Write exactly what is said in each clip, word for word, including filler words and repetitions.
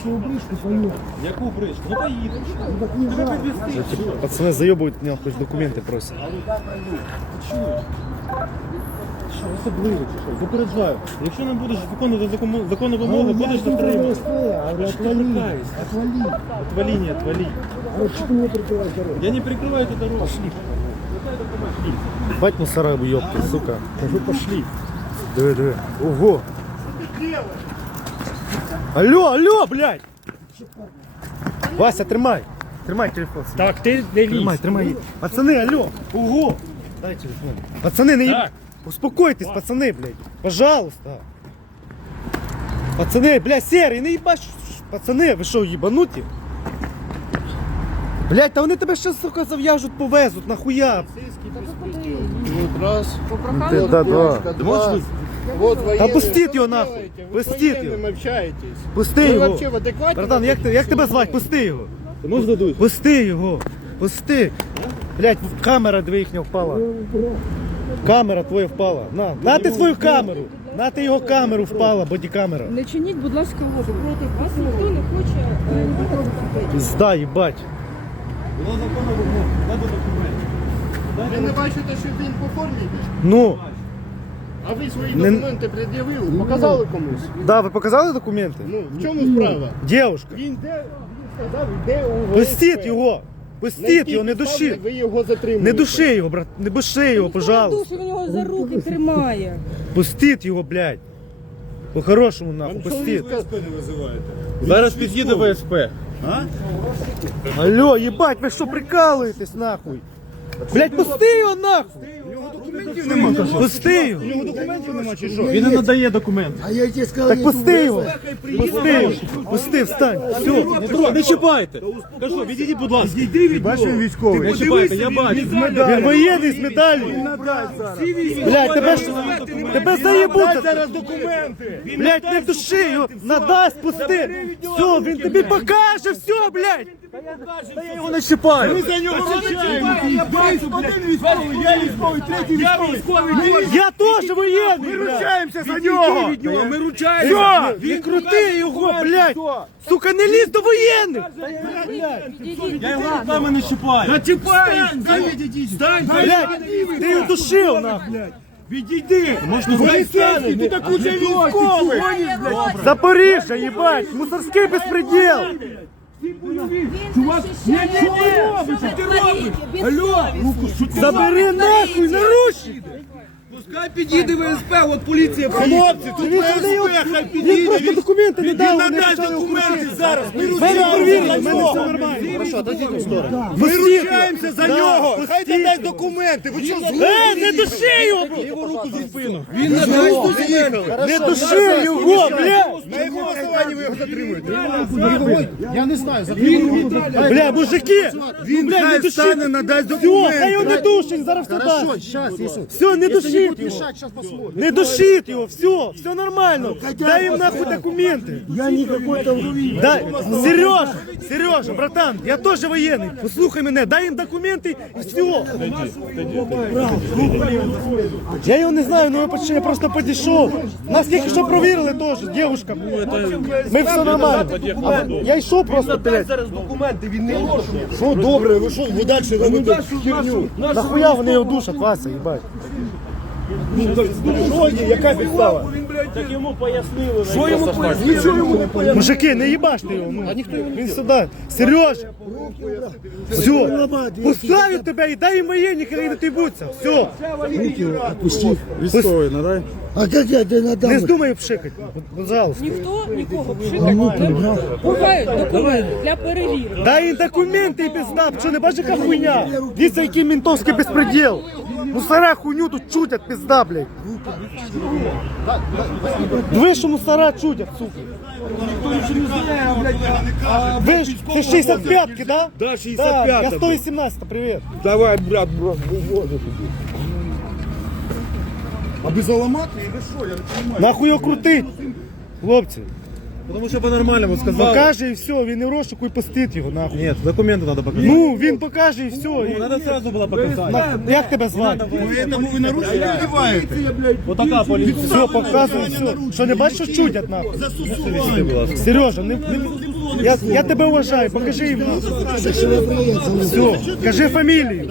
бричку, бричку поїхав. Яку бричку? Ну поїдемо. Ну так не Тебе жаль. підвезти. Пацаны заебывают меня, хоть документы просят. Чого? Що особливо чи що? Попереджаю. Якщо не будеш виконувати законну, законну вимогу, будеш затриманий. А говорю, Что ты отвали, прикаешься? отвали. Отвали, не отвали. А вот что ты мне прикрываешь дорогу? Я не прикрываю эту дорогу. Пошли. Бать мусора, ёбки, сука. Кажу, пошли. Диви, диви. Ого. Алло, алло, блядь. Вася, тримай. Тримай телефон. Так, ти не лізь. Тримай, тримай. Пацаны, алло. Ого. Дай телефон. Пацаны, не Так. успокойтесь, пацаны, блядь. Пожалуйста. Пацаны, блядь, серый, не їбаш. Пацаны, ви що, їбануті? Блядь, та вони тебе ще, сука, зав'яжуть, повезуть, нахуя? Вот раз. Ти, да, да. Ты можешь Вот военные. Та пустіть його Что вы нахуй. делаете? Вы с Пустіть военным його. общаетесь. Пусти Ви його. вообще в адекваті? Братан, як, ти- як тебе звати? Пусти його. Кому здадуть? Пусти його. Пусти. Блядь, камера дві їхня впала. Камера твоя впала. На, на ти свою камеру. На ти його камеру впала, бодікамера. Не чиніть, будь ласка, опір. Вас ніхто не хоче е, виконати. Пізда, їбать. Було законна вимога. Надо документи. Ви не бачите, що він по формі йде? Ну, А ви свої Не- документи пред'явили? Показали комусь? да, ви показали документи? Ну, в чому справа? Дівушка, Він де, він сказав, йде у пустіть ВСП. його. На Пустіть якій його, не підставі души. Ви його затримуєте. Не души його, брат, не души його, пожалуйста. Ніхто не душить, він його за руки тримає. Пустіть його, блядь. По-хорошому, нахуй, Вам пустіть. чоловік не визиваєте. Зараз під'їде ВСП. Алло, ебать, ви що прикалуєтесь, нахуй? Блядь, пусти його, нахуй. Пусти його. документів нема чи що? Він не надає документи. А я тебе сказал, Так я пусти иду його. Пусти його. Пусти, встань. Все. Не, не чіпайте. Кажу, відійдіть, будь ласка. Відійди від нього. Бачив військовий. Не чіпайте, я бачу. Він воєнний з медаллю. Блядь, тебе ж тебе заєбуться. Зараз документи. Блядь, не души його. Надасть, пусти. Все, він тобі покаже, все, блядь. Та я його не чіпаю. Ми за нього кричаємо. Один військовий, я військовий, третій військовий. Я теж воєнний, Ми блядь. ручаємося за нього. Ми ручаємося. Все, не крути його, блядь. Сука, не лізь до воєнних. Я його руками не чіпаю. Начіпаєш. Стань, Блядь, ти його душив, нахуй. Відійди. Можна поліцейський, ти так уже військовий. Запоріжжя, їбать, мусорський безпреділ. Чувак, Ти робиш? Алло, руку Забери нахуй, наручники. Пускай підійде ВСП, от поліція. Хлопці, тут Він ВСП, хай Він підійде. просто документи не дав, Він вони надасть почали документи крутити. зараз. Ми Мене ручаємося перевірили, за в мене нього. все нормально. Хорошо, дадіть в сторону. Ми Пустіть ручаємося за Да, нього. Хай пустіть надасть його. документи. Ви що, Е, не души його, бро. Його руку за спину. Він надасть документи. Не души його, блядь. На якому основанні ви його затримуєте? Я не знаю, за Бля, мужики, Він ну, блядь, не хай души. встане, надасть Все, хай його не документи. душить, зараз все Хорошо, дасть. сейчас, если... Все, не душить його. сейчас посмотрим. Не душить його, все, все нормально. Дай їм нахуй документи. Я не какой-то... Дай, Сережа, Сережа, братан, я теж воєнний. Послухай мене, дай їм документи і все. Я його не знаю, ну я я просто підійшов. Нас тільки що провірили теж, дівчинка. Ми все нормально. А я йшов просто, блядь. Зараз документи, він не може. Що добре, ви що, ви далі робите херню? Нахуя вони його душать, Вася, їбать. Що є, яка підстава? Так йому пояснили. Що йому пояснили? Нічого йому не пояснили. Мужики, не їбаште його. Ну. Він сюди. Сережа. Все. Поставлю тебе і дай їм воєнні, хай не тибуться. Все. Отпусти. Військовий, надай. А как я тебе надам? Не здумай пшикати, пожалуйста. ніхто нікого пшикати не бувають документи для перевірки. Дай їм документи і пизда, що не бачиш, яка хуйня. Дивіться, який ментовський безпреділ. Мусора хуйню тут чутять, пизда, блядь. Диви, що мусора чутять, сука. Ви ж, це шістдесят п'ятки, да? Да, шістдесят п'ята, Я сто вісімнадцять, привіт. Давай, брат, брат, виводи тобі. А без аламати і що, я не розумію. Нахуй його крутить, хлопці. Тому що по-нормальному сказав. Покаже і все, він і в розшуку і пустить його, нахуй. Ні, документи треба показати. Ну, він покаже і все. І... Треба одразу було показати. На- Як тебе звати? Тому ви нарушення вбиваєте. Отака поліція. Все, показуй, все. Що не бачиш, що чудять, нахуй? Сережа, не, не, Я, я тебе уважаю, покажи їм. Все, кажи фамілію.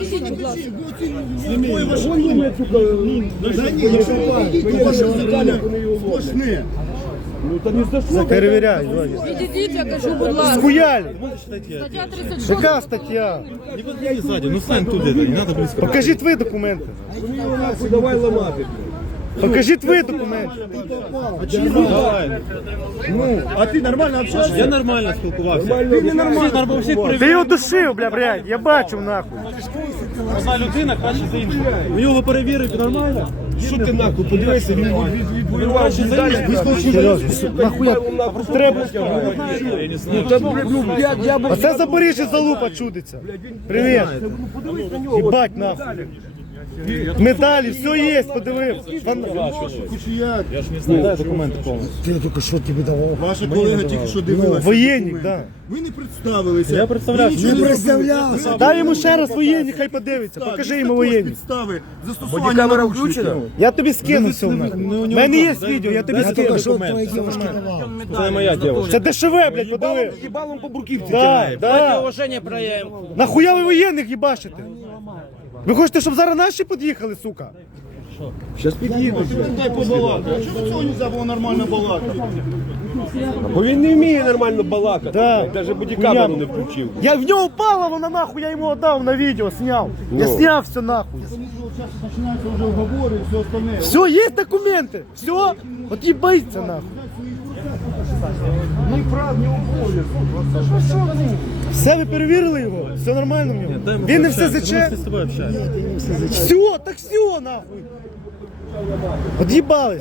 Перевіряй, Владі. Відійдіть, я кажу, будь ласка. Скуялі. Стаття тридцять шість. Яка стаття? Не подходи сзади, ну стань тут, это, не надо близко. Покажіть ви документи. Давай ламати. Покажіть ви документи. Давай. А ти нормально общаешься? Я нормально спілкувався. Ти не нормально. Всі, всіх Ти перевіряв. його душив, бля, блядь, я бачив нахуй. Одна людина краще за іншу. Ви його перевірите нормально? Що ти нахуй, подивися, він відвоював далі. Серйозно, нахуя треба. Я не знаю. Ну, я, я б... Оце Запоріжжя залупа чудиться. Привіт. Їбать нахуй. Медалі, все є, подивився. Я ж не знаю, дай документи повністю. Я только что тебе давал. Ваша колега тільки що дивилася. Воєнник, да. Ви не представилися. Я представлявся. Не представлялся. Дай йому ще раз воєнник, хай подивиться. Покажи йому воєнник. Підстави застосування наручників. Я тобі скину все. У мене є відео, я тобі Я только скину. что твоей девушке давал. Це моя дівчина. Це дешеве, блядь, подиви. Їбалом по бурківці. Да, да. Уваження проявим. Нахуя ви воєнних їбашите? Ви хочете, щоб зараз наші під'їхали, сука? Зараз під'їдуть. Дай побалакати. А чому цього не можна було нормально балакати? Бо він не вміє нормально балакати. Да. Навіть бодікамеру не включив. Я в нього впала, вона нахуй, я йому отдав на відео, сняв. Я сняв все нахуй. Зараз починаються вже уговори і все остальне. Все, є документи. Все, от їбається нахуй. Ні прав, ні обов'язків. Все, ви перевірили його? Все нормально в нього? Він не все заче? З тобою общаюся. Все, так все нахуй. От їбались.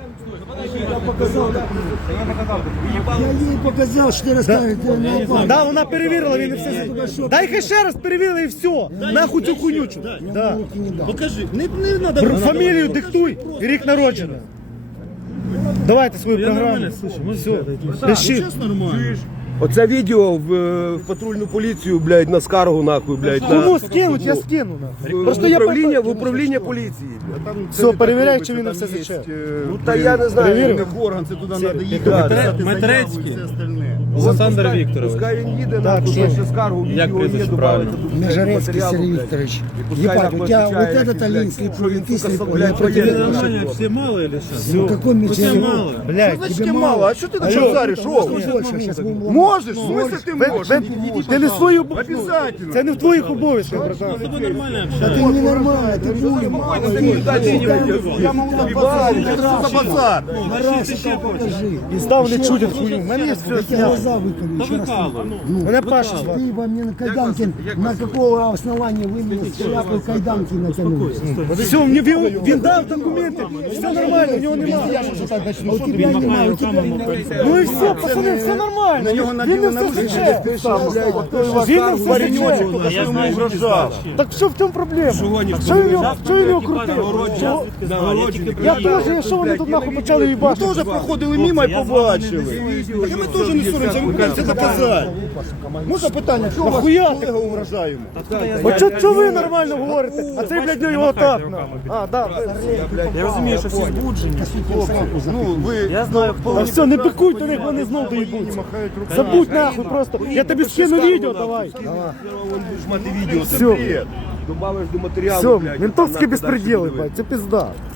Я ей показал, что ты расскажешь. ты не упал. Да, вона перевірила, він не все заче. Дай хай ще раз перевірили і все. Нахуй цю хуйнючу. Да. Покажи. Не, не надо. Бр- Фамілію диктуй і рік народження. Давайте свою програму. нормально, слушай, ми Все, все пиши. Зараз нормально. Оце відео в, е, в патрульну поліцію, блядь, на скаргу нахуй, блядь. на- Кому скинуть, я скину. нахуй. в, Просто в я управління, в пам'ятаю. управління поліції. блядь. Там Все, це не так перевіряй, робиться, чи він там все є, заче. е, Ну та я не знаю. Перевірив? Не в орган, це туди треба їхати. Да, писати заяву Матрецький. і все остальне. Олександр Пускай- Вікторович. Пускай він їде, Так, нахуй, що? пише скаргу, Як відео прізвище є, правильно? добавиться до Межерецкий матеріалу, Сергей блядь. Викторович. І пускай Ебать, нахуй у тебя вот отвечає, этот блядь, олень що слепой, він, и ты сука, слепой. блядь, Я про воєнний тебя нахуй. Нормально, все мало или что? Ну какой мне Все тебе мало. Блядь, Значить, мало. А що ти на що зараз? Що? больше, сейчас будем ломать. Можеш? В смысле ти ви- можеш? ви- ти не свою бу- Обязательно. Це не в твоїх обов'язках, братан. С тобой нормально Да общаюсь. ты ненормальный, ты будешь мало. Я можу на базар. Що це за базар? Покажи. І став не чудять хуйню. В мене є все Я тебе зняв. глаза выколи, еще раз. Мене Паша звати. Ты во мне на кайданки, на какого основания вы мне с шляпой кайданки натянули? Все, мені він, він дав документи. Все нормально, у нього немає. А у тебя нема, у тебя нема. Ну і все, пацани, все нормально. Він не все заче. Він не все заче. Я знаю, что ты знаешь. Так що в цьому проблема? Що він його, що він його крутив? Чого? Я теж, я що вони тут нахуй почали їбати? Ми теж проходили мимо і побачили. Так і ми теж не соромся, ви кажете, це базар. Можна питання, що у вас Нахуя ти? колега угрожає? От що, що ви нормально говорите? А цей, блядь, його так. нахуй. А, да. Я розумію, що всі збуджені. Ну, ви... Я знаю, хто. А все, не пикуй до них, вони знов доїбуться. Забудь нахуй просто. Я тобі скину відео, давай. мати відео, це Все. бред. Добавиш до матеріалу, Все, блядь, ментовські там нахуй безпреділи, дальше блядь, це пізда.